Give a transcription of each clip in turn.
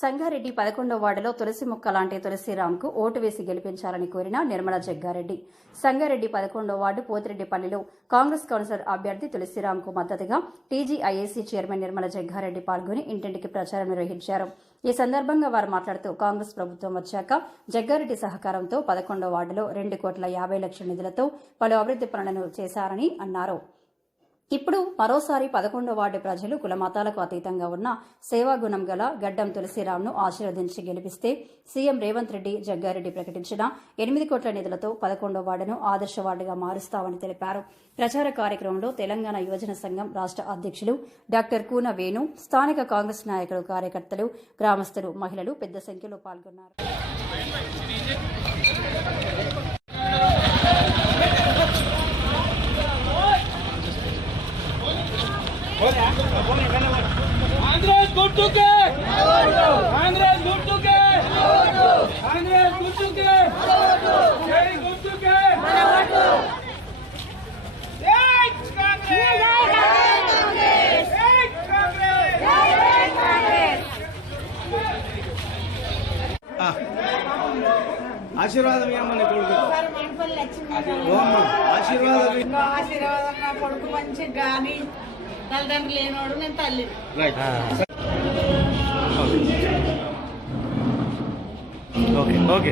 సంగారెడ్డి పదకొండో వార్డులో తులసి మొక్క లాంటి తులసిరామ్కు ఓటు వేసి గెలిపించాలని కోరిన నిర్మల జగ్గారెడ్డి. సంగారెడ్డి పదకొండో వార్డు పోతిరెడ్డిపల్లిలో కాంగ్రెస్ కౌన్సిలర్ అభ్యర్థి తులసిరామ్కు మద్దతుగా టీజీఐఏసీ చైర్మన్ నిర్మల జగ్గారెడ్డి పాల్గొని ఇంటింటికి ప్రచారం నిర్వహించారు. ఈ సందర్భంగా వారు మాట్లాడుతూ కాంగ్రెస్ ప్రభుత్వం వచ్చాక జగ్గారెడ్డి సహకారంతో పదకొండో వార్డులో రెండు కోట్ల యాభై లక్షల నిధులతో పలు అభివృద్ది పనులను చేశారని అన్నారు. ఇప్పుడు మరోసారి పదకొండో వార్డు ప్రజలు కులమతాలకు అతీతంగా ఉన్న సేవాగుణం గల గడ్డం తులసిరామ్ను ఆశీర్వదించి గెలిపిస్తే సీఎం రేవంత్ రెడ్డి జగ్గారెడ్డి ప్రకటించిన ఎనిమిది కోట్ల నిధులతో పదకొండో వార్డును ఆదర్శ వార్డుగా మారుస్తామని తెలిపారు. ప్రచార కార్యక్రమంలో తెలంగాణ యువజన సంఘం రాష్ట అధ్యక్షులు డాక్టర్ కూన వేణు స్థానిక కాంగ్రెస్ నాయకులు కార్యకర్తలు గ్రామస్తులు మహిళలు పెద్ద సంఖ్యలో పాల్గొన్నారు. కాంగ్రెస్ గుర్తుకే! కాంగ్రెస్ గుర్తుకే! కాంగ్రెస్ గుర్తుకే! జై గుర్తుకే! జై కాంగ్రెస్! జై కాంగ్రెస్ ఆశీర్వాదం ఏమని కొడుకు ఆశీర్వాదం ఆశీర్వాదం నా కొడుకు మంచి గాని తల్లిదండ్రులు లేనోడు నేను తల్లి ఓకే ఓకే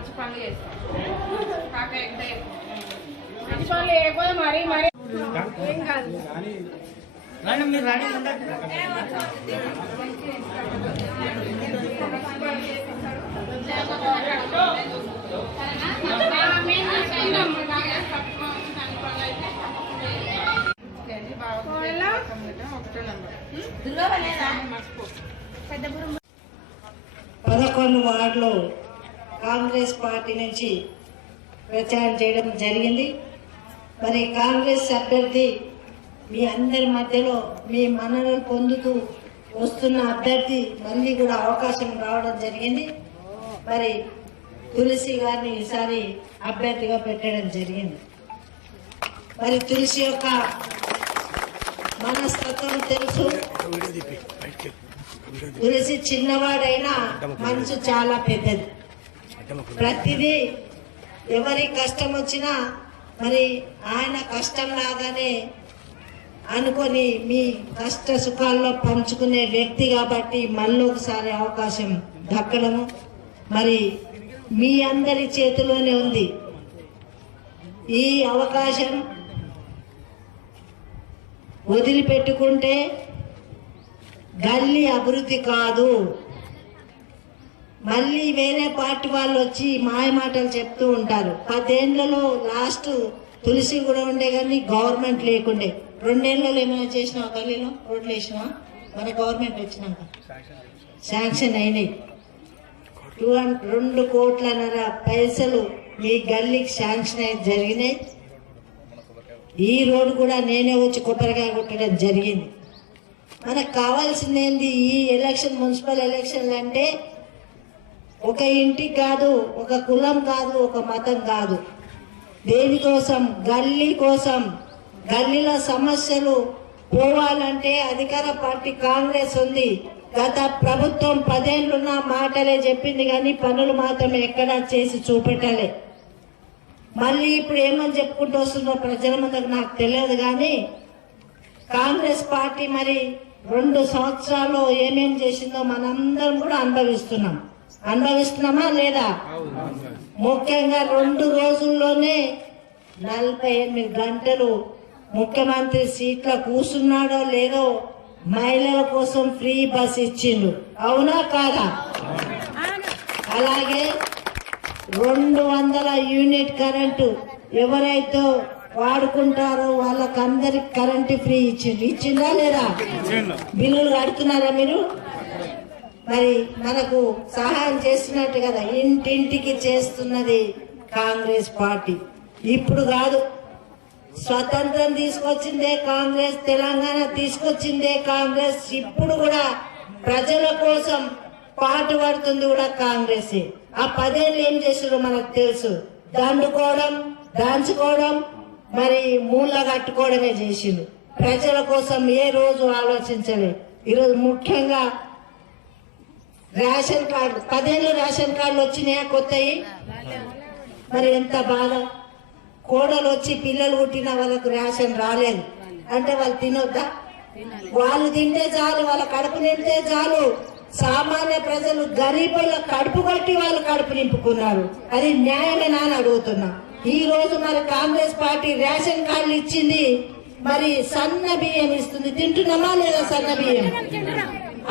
మంచి పనులు చేస్తాం. కాక మంచి పనులు చేయకపోతే మరీ మరీ. ఏం కాదు. పదకొండు వార్డులో కాంగ్రెస్ పార్టీ నుంచి ప్రచారం చేయడం జరిగింది. మరి కాంగ్రెస్ అభ్యర్థి మీ అందరి మధ్యలో మీ మన్ననలు పొందుతూ వస్తున్న అభ్యర్థి మళ్ళీ కూడా అవకాశం రావడం జరిగింది. మరి తులసి గారిని ఈసారి అభ్యర్థిగా పెట్టడం జరిగింది. మరి తులసి యొక్క మనస్తత్వం తెలుసు. తులసి చిన్నవాడైనా మనసు చాలా పెద్దది. ప్రతిదీ ఎవరి కష్టం వచ్చినా మరి ఆయన కష్టం లాగానే అనుకొని మీ కష్ట సుఖాల్లో పంచుకునే వ్యక్తి కాబట్టి మళ్ళీ ఒకసారి అవకాశం దక్కడము. మరి మీ అందరి చేతిలోనే ఉంది. ఈ అవకాశం వదిలిపెట్టుకుంటే గల్లీ అభివృద్ధి కాదు. మళ్ళీ వేరే పార్టీ వాళ్ళు వచ్చి మాయ మాటలు చెప్తూ ఉంటారు. పదేళ్ళలో లాస్ట్ తులసి కూడా ఉండే కానీ గవర్నమెంట్ లేకుండే. రెండేళ్ళలో ఏమైనా చేసినావా గల్లీలో? రోడ్లు వేసినావా? మన గవర్నమెంట్ వచ్చినాక. శాంక్షన్ అయినాయి. టూ రెండు కోట్లన్నర పైసలు మీ గల్లీకి శాంక్షన్ అయి జరిగినాయి. ఈ రోడ్డు కూడా నేనే వచ్చి కొబ్బరికాయ కొట్టడం జరిగింది. మనకు కావాల్సింది ఏంది ఈ ఎలక్షన్ మున్సిపల్ ఎలక్షన్లు అంటే ఒక ఇంటికి కాదు ఒక కులం కాదు ఒక మతం కాదు. దేనికోసం గల్లీ కోసం. గల్లీల సమస్యలు పోవాలంటే అధికార పార్టీ కాంగ్రెస్ ఉంది. గత ప్రభుత్వం పదేళ్ళున్న మాటలే చెప్పింది కానీ పనులు మాత్రం ఎక్కడా చేసి చూపెట్టలే. మళ్ళీ ఇప్పుడు ఏమని చెప్పుకుంటూ వస్తుందో ప్రజల ముందుకు నాకు తెలియదు కానీ కాంగ్రెస్ పార్టీ మరి రెండు సంవత్సరాల్లో ఏమేం చేసిందో మనందరం కూడా అనుభవిస్తున్నాం. అనుభవిస్తున్నామా లేదా? ముఖ్యంగా రెండు రోజుల్లోనే నలభై ఎనిమిది గంటలు ముఖ్యమంత్రి సీట్లో కూర్చున్నాడో లేదో మహిళల కోసం ఫ్రీ బస్ ఇచ్చిండు. అవునా కాదా? అలాగే రెండు వందల యూనిట్ కరెంటు ఎవరైతే వాడుకుంటారో వాళ్ళకందరికి కరెంటు ఫ్రీ ఇచ్చిండు. ఇచ్చిందా లేదా? బిల్లులు కడుతున్నారా మీరు? మరి మనకు సహాయం చేస్తున్నట్టు కదా ఇంటింటికి చేస్తున్నది కాంగ్రెస్ పార్టీ. ఇప్పుడు కాదు స్వతంత్రం తీసుకొచ్చిందే కాంగ్రెస్ తెలంగాణ తీసుకొచ్చిందే కాంగ్రెస్ ఇప్పుడు కూడా ప్రజల కోసం పాటు పడుతుంది కూడా కాంగ్రెస్. ఆ పదేళ్ళు ఏం చేసారు మనకు తెలుసు. దండుకోవడం దాంచుకోవడం మరి మూల కట్టుకోవడమే చేసిండు. ప్రజల కోసం ఏ రోజు ఆలోచించలేదు ఈరోజు ముఖ్యంగా రేషన్ కార్డు పదేళ్ళు రేషన్ కార్డులు వచ్చినాయా కొత్తవి మరి ఎంత బాధ? కోడలు వచ్చి పిల్లలు పుట్టిన వాళ్ళకు రేషన్ రాలేదు. అంటే వాళ్ళు తినొద్దా? వాళ్ళు తింటే చాలు వాళ్ళ కడుపు నింటే చాలు. సామాన్య ప్రజలు గరీబుల కడుపు కట్టి వాళ్ళు కడుపు నింపుకున్నారు. అది న్యాయమే నాని అడుగుతున్నా. ఈ రోజు మరి కాంగ్రెస్ పార్టీ రేషన్ కార్డులు ఇచ్చింది. మరి సన్న బియ్యం ఇస్తుంది. తింటున్నామా లేదా సన్న బియ్యం?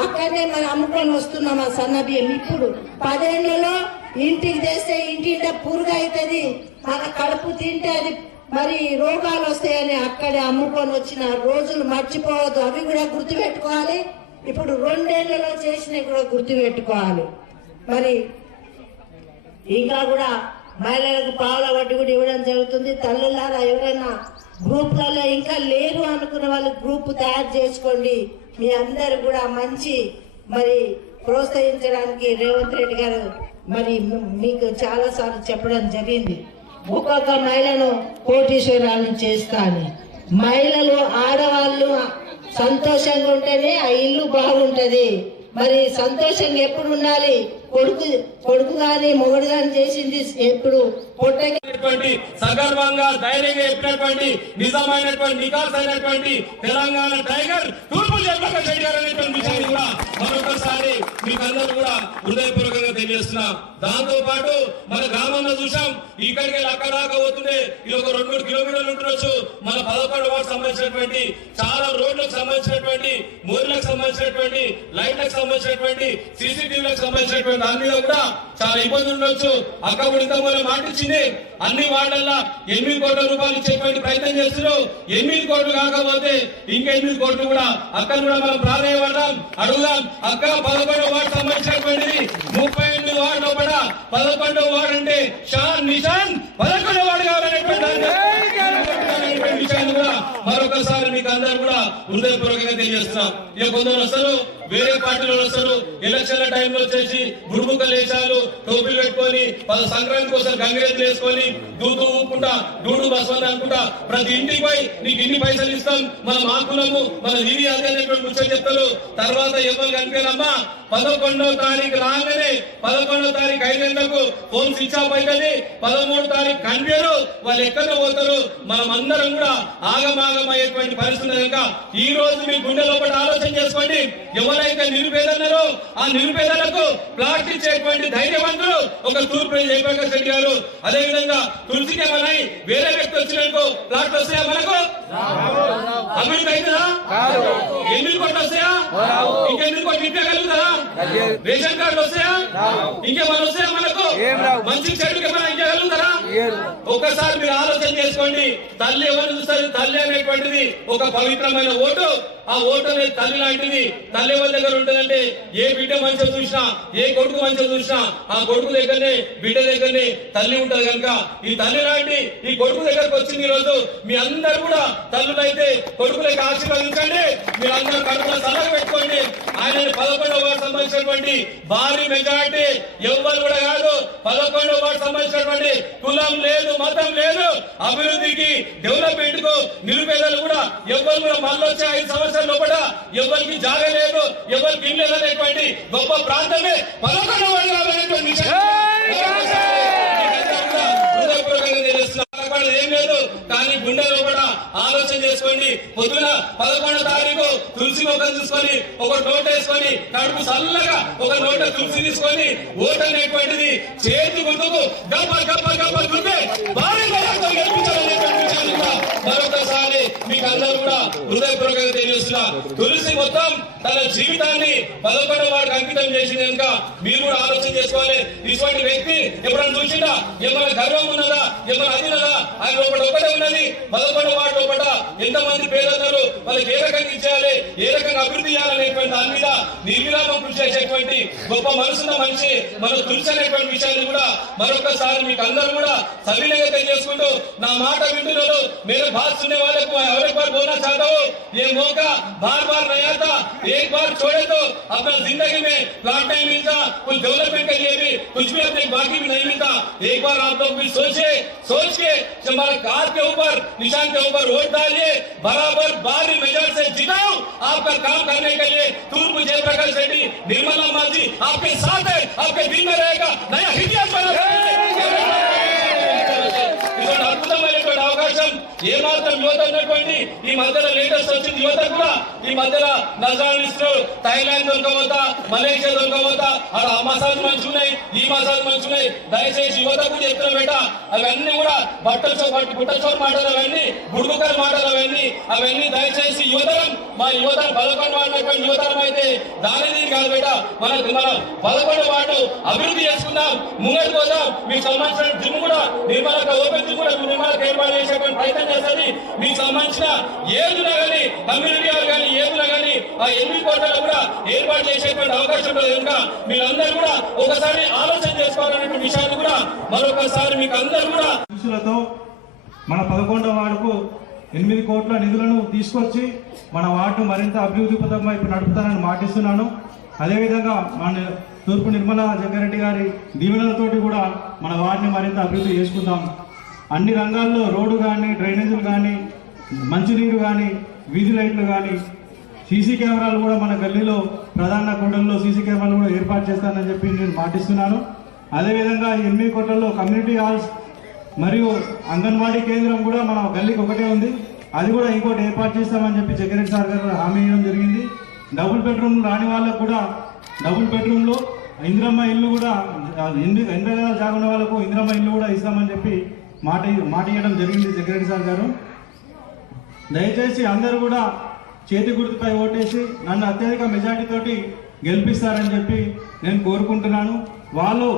అక్కడనే మరి అమ్ముకొని వస్తున్నాం ఆ సన్న బియ్యం ఇప్పుడు పదేళ్ళలో ఇంటికి తెస్తే ఇంటింట పురుగు అవుతుంది మన కడుపు తింటే అది మరి రోగాలు వస్తాయని అక్కడే అమ్ముకొని వచ్చిన రోజులు మర్చిపోవద్దు. అవి కూడా గుర్తుపెట్టుకోవాలి. ఇప్పుడు రెండేళ్ళలో చేసినవి కూడా గుర్తుపెట్టుకోవాలి. మరి ఇంకా కూడా మహిళలకు పావుల వడ్డీ కూడా ఇవ్వడం జరుగుతుంది. తల్లులారా ఎవరైనా గ్రూప్లలో ఇంకా లేరు అనుకున్న వాళ్ళు గ్రూప్ తయారు చేసుకోండి. మీ అందరు కూడా మంచి మరి ప్రోత్సహించడానికి రేవంత్ రెడ్డి గారు మరి మీకు చాలా సార్లు చెప్పడం జరిగింది. ఒక్కొక్క మహిళను కోటీశ్వరాలను చేస్తాను. మహిళలు ఆడవాళ్ళు సంతోషంగా ఉంటేనే ఆ ఇల్లు బాగుంటుంది. మరి సంతోషంగా ఎప్పుడు ఉండాలి? కొడుకు కొడుకు గాని మొగుడు గాని చేసింది ఎప్పుడు? పొట్టకి సగర్వంగా ధైర్యంగా చెప్పినటువంటి నిజమైనటువంటి నికాస్ అయినటువంటి తెలంగాణ టైగర్ తూర్పు జన్మక విషయాన్ని కూడా మరొకసారి మీకు అందరూ హృదయపూర్వకంగా తెలియజేస్తున్నా. దాంతో పాటు మన గ్రామంలో చూసాం ఇక్కడికి అక్కడ దాకా పోతుంటే ఇది ఒక రెండు మూడు కిలోమీటర్లు ఉంటుండొచ్చు. మన పదకొండు వార్డు సంబంధించినటువంటి చాలా రోడ్లకు సంబంధించినటువంటి మోర్లకు సంబంధించినటువంటి లైట్లకు సంబంధించినటువంటి సీసీటీవీలకు సంబంధించినటువంటి దాని మీద కూడా చాలా ఇబ్బందులు ఉండొచ్చు. అక్క కూడా ఇంత అన్ని వార్డుల్లో ఎనిమిది కోట్ల రూపాయలు ఇచ్చేటువంటి ప్రయత్నం చేస్తున్నారు. ఎనిమిది కోట్లు కాకపోతే ఇంకా ఎనిమిది కోట్లు కూడా అక్కడ కూడా మనం ప్రాధాన్యపడదాం అడుగుదాం. అక్క పదకొండవ వార్డు సంబంధించినటువంటిది ముప్పై ఎనిమిది వార్డు లోపల పదకొండవ వార్డు అంటే షాన్ నిషాన్ పదకొండవ వార్డు కావాలనేటువంటి విషయాన్ని కూడా. మరొకసారి మీకు అందరూ కూడా హృదయపూర్వకంగా తెలియజేస్తున్నాం. ఇక కొందరు వస్తారు వేరే పార్టీలో వస్తారు. ఎలక్షన్ల టైంలో వచ్చేసి గురుముఖలు వేషాలు టోపీలు పెట్టుకొని వాళ్ళ సంక్రాంతి కోసం గంగిరెద్దులు వేసుకొని దూదు ఊపుకుంటా డూడు బస్వని అనుకుంటా ప్రతి ఇంటికి పోయి నీకు ఇన్ని పైసలు ఇస్తాం మన మా కులము మన ఇది అదే అనేటువంటి ముచ్చట చెప్తారు. తర్వాత ఎవరు కనిపించమ్మా పదకొండవ తారీఖు రాగానే పదకొండవ తారీఖు ఐదు గంటలకు ఫోన్ స్విచ్ ఆఫ్ అవుతుంది పదమూడు తారీఖు కనిపించరు. వాళ్ళు ఎక్కడ పోతారు. మనం అందరం కూడా ఆగమాగం అయ్యేటువంటి పరిస్థితి కనుక ఈ రోజు మీ గుండె లోపల ఆలోచన చేసుకోండి. ఎవరైతే నిరుపేదన్నారో ఆ నిరుపేదలకు ప్లాట్ ఇచ్చేటువంటి ధైర్యవంతులు ఒక తూర్పు జయప్రకాష్ రెడ్డి గారు. అదే విధంగా తులసికి మనై వేరే వ్యక్తి వచ్చినకు ప్లాట్ వస్తాయా మనకు? అభివృద్ధి అవుతుందా? ఎనిమిది కోట్లు వస్తాయా? ఇంకెనిమిది కోట్లు ఇప్పగలుగుతారా రేషన్ కార్డు వస్తాయా? ఇంకేమైనా వస్తాయా మనకు. మంచి చెడుకి ఏమైనా ఇవ్వగలుగుతారా? ఒక్కసారి మీరు ఆలోచన చేసుకోండి. తల్లి ఎవరు చూస్తారు? తల్లి అనేటువంటిది ఒక పవిత్రమైన ఓటు. ఆ ఓటు అనేది తల్లి లాంటిది. తల్లి తల్లిదండ్రుల దగ్గర ఉంటుందంటే ఏ బిడ్డ మంచిగా చూసినా ఏ కొడుకు మంచిగా చూసినా ఆ కొడుకు దగ్గరనే బిడ్డ దగ్గరనే తల్లి ఉంటుంది కనుక. ఈ తల్లి లాంటి ఈ కొడుకు దగ్గరకు వచ్చింది ఈ రోజు మీ అందరు కూడా తల్లులైతే కొడుకులకి ఆశీర్వదించండి. మీరు అందరూ కడుపులో సలహా పెట్టుకోండి. ఆయన పదకొండవ వార్డు సంబంధించినటువంటి భారీ మెజారిటీ ఎవ్వరు కూడా కాదు. పదకొండవ వార్డు సంబంధించినటువంటి కులం లేదు మతం లేదు. అభివృద్ధికి డెవలప్మెంట్కు నిరుపేదలు కూడా ఎవ్వరు కూడా మళ్ళీ వచ్చే ఐదు సంవత్సరాల లోపల ఎవరికి జాగ లేదు ఎవరికి ఇల్లు లేదనేటువంటి గొప్ప ప్రాంతమే. బాధపడేది ఏం లేదు. కానీ గుండెలో కూడా ఆలోచన చేసుకోండి. పొద్దున పదకొండో తారీఖు తులసి మొక్కలు తీసుకొని ఒక నోట్ వేసుకొని కడుపు చల్లగా ఒక నోట తులసి తీసుకొని ఓటు అనేటువంటిది చేతి గుర్తుకు గప్ప గప్ప గప్ప గుర్తే భారీ గెలిపించాలనేటువంటి మరొకసారి అందరూ కూడా హృదయపూర్వకంగా తెలియజేస్తున్నా. తులసి మొత్తం తన జీవితాన్ని పదకొండో వాడికి అంకితం చేసింది కనుక మీరు కూడా ఆలోచన చేసుకోవాలి. ఇటువంటి వ్యక్తి ఎప్పుడైనా చూసిందా? ఏమైనా గర్వం ఉన్నదా? ఏమైనా అదినదా ఆయన లోపల ఒకటే ఉన్నది. పదకొండు వాడి లోపల ఎంతమంది పేదలు వాళ్ళకి ఏ రకంగా ఇచ్చేయాలి? ఏ రకంగా అభివృద్ధి చేయాలనేటువంటి దాని మీద నిర్విరామం కృషి చేసేటువంటి గొప్ప మనసున్న మనిషి మన తులసి అనేటువంటి విషయాన్ని కూడా మరొకసారి మీకు అందరూ కూడా సవినయంగా తెలియజేసుకుంటూ నా మాట వింటున్నారు మీరు భాషనే వాళ్ళకు ఎవరికి बार बोलना चाहता हूँ, ये मौका बार बार नहीं आता एक बार छोड़े तो अपना ज़िंदगी में प्लाट टाइम मिलता। कुछ डेवलपमेंट के लिए भी कुछ भी अपने बाकी भी नहीं मिलता। एक बार आप लोग भी सोचे सोच के हमारे कार के ऊपर, निशान के ऊपर वोट डालिए। बराबर बारी मेजर से जिताओ आपका काम करने के लिए। तूर्प जयप्रकाश रेड्डी, निर्मला जी आपके साथ है, आपके दिल में रहेगा। नया इतिहास बना ఏ మాత్రం యువత ఉన్నటువంటి ఈ మధ్యలో లేటెస్ట్ వచ్చింది యువత కూడా ఈ మధ్యలో నజరానిస్తూ థైలాండ్ దొరకబోతా మలేషియా దొరకబోతా అక్కడ ఆ మసాజ్ మంచి ఉన్నాయి ఈ మసాజ్ మంచి ఉన్నాయి దయచేసి కూడా చెప్తున్నా బేట అవన్నీ కూడా బట్టల చో బట్ట గుట్ట చోటు మాటలు అవన్నీ గుడుగుకల మాటలు అవన్నీ అవన్నీ దయచేసి యువతరం మా యువతరం పదకొండు వాడినటువంటి యువతరం అయితే దాని దీని కాదు బేట మనకు మనం పదకొండు వాడు అభివృద్ధి చేసుకుందాం ముంగడు పోదాం మీకు సంబంధించిన జిమ్ కూడా నిర్మాణ ఓపెన్ జిమ్ కూడా నిర్మాణకు ఏర్పాటు చేసేటువంటి ప్రయత్నం చేస్తుంది మీకు సంబంధించిన ఏదునా కానీ కమ్యూనిటీ కానీ ఏదునా కానీ ఆ ఎనిమిది కోట్లలో కూడా ఏర్పాటు చేసేటువంటి అవకాశం ఉంటుంది కనుక మీరందరూ కూడా ఒకసారి ఆలోచన చేసుకోవాలనే విషయాన్ని కూడా మరొకసారి మీకు అందరూ కూడా నిధులతో మన పదకొండవ వార్డుకు ఎనిమిది కోట్ల నిధులను తీసుకొచ్చి మన వార్డు మరింత అభివృద్ధి పథకం వైపు నడుపుతానని మాటిస్తున్నాను. అదేవిధంగా మన తూర్పు నిర్మలా జగ్గారెడ్డి గారి దీవెనలతోటి కూడా మన వార్డుని మరింత అభివృద్ధి చేసుకుందాం. అన్ని రంగాల్లో రోడ్డు కానీ డ్రైనేజీలు కానీ మంచినీరు కానీ వీధి లైట్లు కానీ సీసీ కెమెరాలు కూడా మన గల్లీలో ప్రధాన కూడల్లో సీసీ కెమెరాలు కూడా ఏర్పాటు చేస్తానని చెప్పి నేను పాటిస్తున్నాను. అదేవిధంగా ఈ ఎనిమిది కోట్లలో కమ్యూనిటీ హాల్స్ మరియు అంగన్వాడీ కేంద్రం కూడా మన గల్లీకి ఒకటే ఉంది. అది కూడా ఇంకోటి ఏర్పాటు చేస్తామని చెప్పి జగరెడ్డి సార్ గారు హామీ ఇవ్వడం జరిగింది. డబుల్ బెడ్రూమ్ రాని వాళ్ళకు కూడా డబుల్ బెడ్రూమ్లో ఇందిరమ్మ ఇల్లు కూడా ఎన్ని ఎన్ని జాగా వాళ్ళకు ఇందిరమ్మ ఇల్లు కూడా ఇస్తామని చెప్పి మాట మాట ఇవ్వడం జరిగింది జగరెడ్డి సార్ గారు. దయచేసి అందరూ కూడా చేతి గుర్తుపై ఓటేసి నన్ను అత్యధిక మెజార్టీతోటి గెలిపిస్తారని చెప్పి నేను కోరుకుంటున్నాను. వాళ్ళు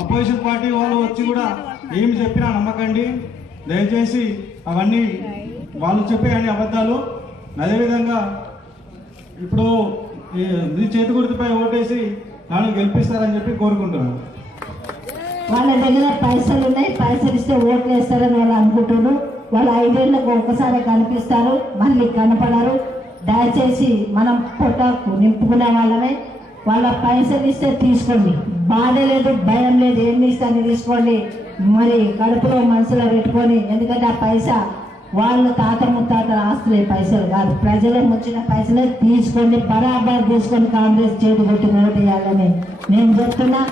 అపోజిషన్ పార్టీ వాళ్ళు వచ్చి కూడా ఏమి చెప్పినా నమ్మకండి. దయచేసి అవన్నీ వాళ్ళు చెప్పే అన్ని అబద్ధాలు. అదేవిధంగా ఇప్పుడు మీ చేతి గుర్తుపై ఓటేసి నన్ను గెలిపిస్తారని చెప్పి కోరుకుంటున్నాను. వాళ్ళ దగ్గర పైసలు ఉన్నాయి పైసలు ఇస్తే ఓట్లు వేస్తారని వాళ్ళు అనుకుంటున్నారు. వాళ్ళు ఐదేళ్ళకు ఒకసారి కనిపిస్తారు మళ్ళీ కనపడరు. దయచేసి మనం పొట్టకు నింపుకునే వాళ్ళమే. వాళ్ళ పైసలు ఇస్తే తీసుకోండి. బాధ లేదు భయం లేదు ఏమి ఇస్తాను తీసుకోండి. మరి కడుపులో మనసులో పెట్టుకొని ఎందుకంటే ఆ పైసా వాళ్ళ తాత ముత్తాతల ఆస్తులే పైసలు కాదు. ప్రజలే వచ్చిన పైసలే తీసుకోండి బరాబర్ తీసుకొని కాంగ్రెస్ చేతి కొట్టి ఓటు నేను చెప్తున్నా.